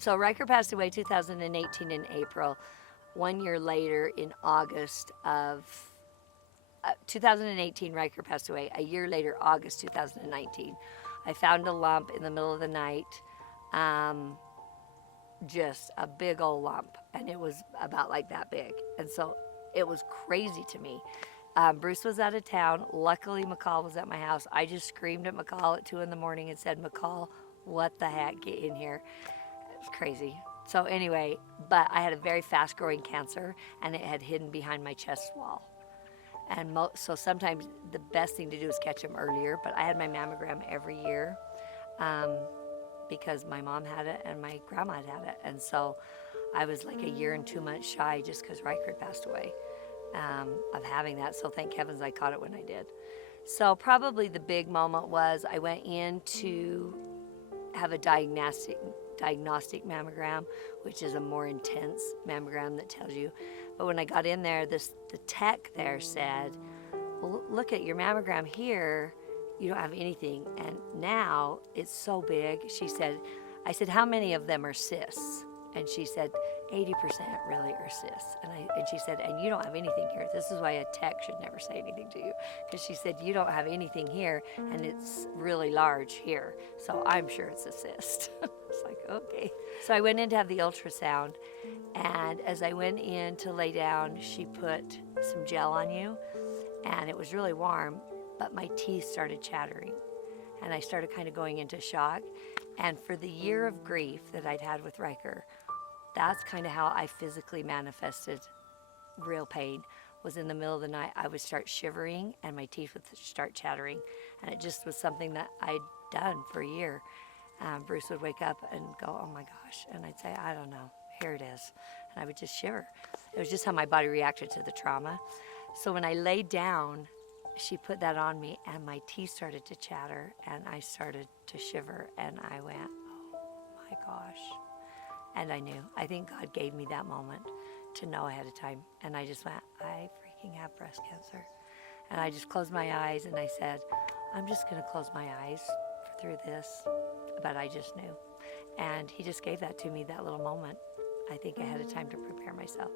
So Rykar passed away 2018 in April. 1 year later, in August of 2018, Rykar passed away. A year later, August 2019, I found a lump in the middle of the night, just a big old lump, and it was about like that big. And so it was crazy to me. Bruce was out of town. Luckily, McCall was at my house. I just screamed at McCall at 2 in the morning and said, "McCall, what the heck? Get in here." It was crazy. So anyway, but I had a very fast growing cancer, and it had hidden behind my chest wall. And so sometimes the best thing to do is catch them earlier. But I had my mammogram every year because my mom had it and my grandma had it. And so I was like a year and 2 months shy just because Rykard passed away of having that. So thank heavens I caught it when I did. So probably the big moment was I went in to have a diagnostic mammogram, which is a more intense mammogram that tells you. But when I got in there, the tech there said, "Well, look at your mammogram here. You don't have anything. And now it's so big." I said, "How many of them are cysts?" And she said, 80% really are cysts. And she said, "And you don't have anything here. This is why a tech should never say anything to you." Because she said, "You don't have anything here, and it's really large here. So I'm sure it's a cyst." It's like, okay. So I went in to have the ultrasound. And as I went in to lay down, she put some gel on you. And it was really warm, but my teeth started chattering. And I started kind of going into shock. And for the year of grief that I'd had with Rykar, that's kind of how I physically manifested real pain. Was in the middle of the night, I would start shivering and my teeth would start chattering. And it just was something that I'd done for a year. Bruce would wake up and go, "Oh my gosh." And I'd say, "I don't know, here it is." And I would just shiver. It was just how my body reacted to the trauma. So when I laid down, she put that on me and my teeth started to chatter and I started to shiver and I went, "Oh my gosh." And I knew. I think God gave me that moment to know ahead of time. And I just went, "I freaking have breast cancer." And I just closed my eyes and I said, "I'm just going to close my eyes through this." But I just knew. And he just gave that to me, that little moment, I think ahead of time to prepare myself.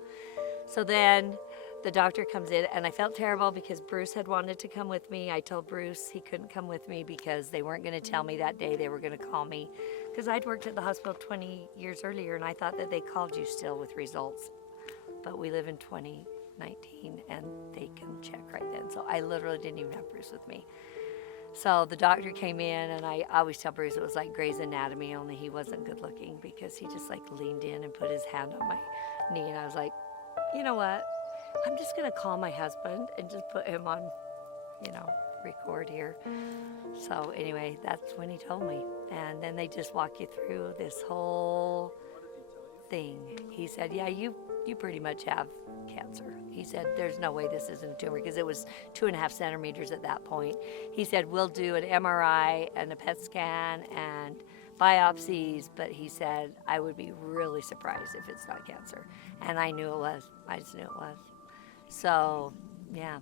So then the doctor comes in and I felt terrible because Bruce had wanted to come with me. I told Bruce he couldn't come with me because they weren't going to tell me that day. They were going to call me because I'd worked at the hospital 20 years earlier and I thought that they called you still with results. But we live in 2019 and they can check right then. So I literally didn't even have Bruce with me. So the doctor came in and I always tell Bruce it was like Grey's Anatomy, only he wasn't good looking because he just like leaned in and put his hand on my knee and I was like, "You know what? I'm just going to call my husband and just put him on, record here." So anyway, that's when he told me. And then they just walk you through this whole thing. He said, "Yeah, you pretty much have cancer." He said, "There's no way this isn't a tumor," because it was 2.5 centimeters at that point. He said, "We'll do an MRI and a PET scan and biopsies," but he said, "I would be really surprised if it's not cancer." And I knew it was. I just knew it was. So, yeah,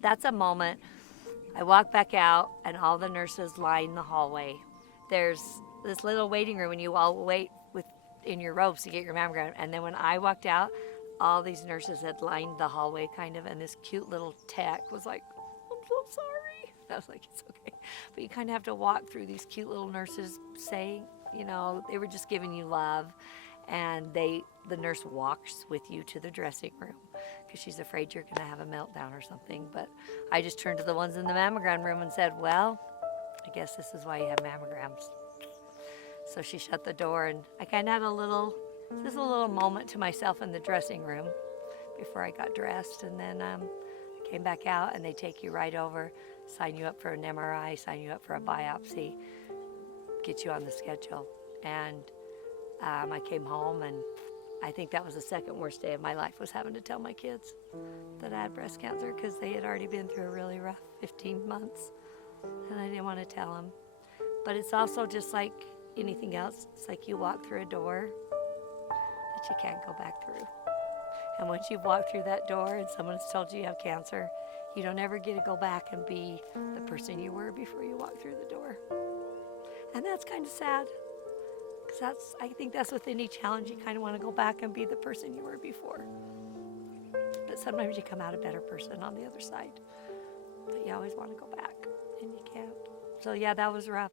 that's a moment. I walk back out, and all the nurses line the hallway. There's this little waiting room, and you all wait in your robes to get your mammogram. And then when I walked out, all these nurses had lined the hallway kind of, and this cute little tech was like, "I'm so sorry." I was like, "It's okay." But you kind of have to walk through these cute little nurses saying, they were just giving you love. And the nurse walks with you to the dressing room because she's afraid you're going to have a meltdown or something. But I just turned to the ones in the mammogram room and said, "Well, I guess this is why you have mammograms." So she shut the door and I kind of had a little moment to myself in the dressing room before I got dressed. And then I came back out and they take you right over, sign you up for an MRI, sign you up for a biopsy, get you on the schedule. And I came home and I think that was the second worst day of my life, was having to tell my kids that I had breast cancer because they had already been through a really rough 15 months and I didn't want to tell them. But it's also just like anything else. It's like you walk through a door that you can't go back through. And once you've walked through that door and someone's told you have cancer, you don't ever get to go back and be the person you were before you walked through the door. And that's kind of sad. Because I think that's with any challenge. You kind of want to go back and be the person you were before. But sometimes you come out a better person on the other side. But you always want to go back, and you can't. So yeah, that was rough.